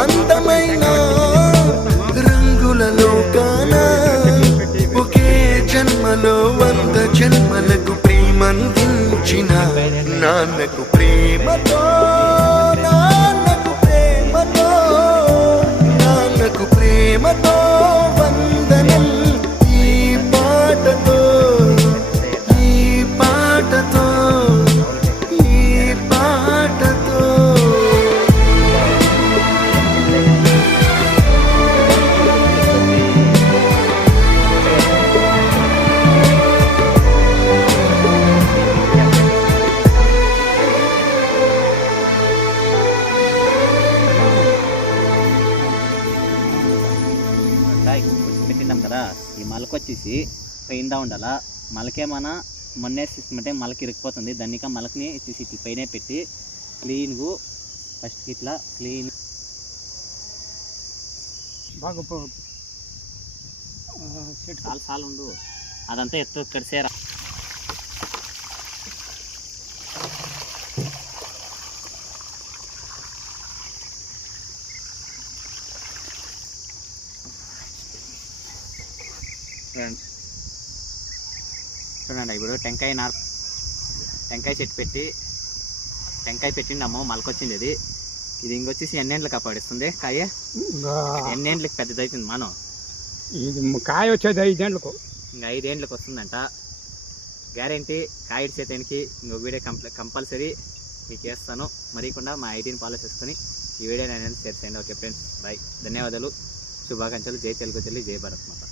అందమైన రంగులలో కానా ఒకే జన్మలో 100 జన్మలకు ప్రేమందించిన నాన్నకు ప్రేమతో నాన్నకు ప్రేమతో నాన్నకు ప్రేమతో వందనం ఈ పాటతో ఈ పాటతో ఈ పాటతో. పెట్టినాం కదా, ఈ మలక వచ్చేసి పైన ఉండాలా. మలకేమన్నా మొన్నేసిస్తుంటే మలకి ఇరికిపోతుంది. దాన్ని మలకని తీసి ఇట్లా పైన పెట్టి క్లీన్గా ఫస్ట్ ఇట్లా క్లీన్ బాగా సాలు ఉండు, అదంతా ఎత్తు కడిసేరా. చూడండి, ఇప్పుడు టెంకాయ చెట్టు పెట్టి టెంకాయ పెట్టిండమ్మో మొలకొచ్చింది. ఇది ఇంకొచ్చేసి ఎన్నేండ్లకు కాపాడిస్తుంది కాయ. ఎన్నేండ్లకి పెద్దది అవుతుంది మనం. ఇది కాయ వచ్చేది 5 ఏళ్ళకు. ఇంకా 5 ఏళ్ళకి వస్తుందంట గ్యారెంటీ. కాయ చేతానికి ఇంకొక వీడియో కంపల్సరీ మీకు చేస్తాను. మరీకుండా మా ఐడిని ఫాలో చేసుకొని ఈ వీడియో నేను షేర్ చేయండి. ఓకే ఫ్రెండ్స్, బాయ్, ధన్యవాదాలు, శుభాకాంక్షలు. జై తెలుగు తల్లి, జై భారత్ మాత.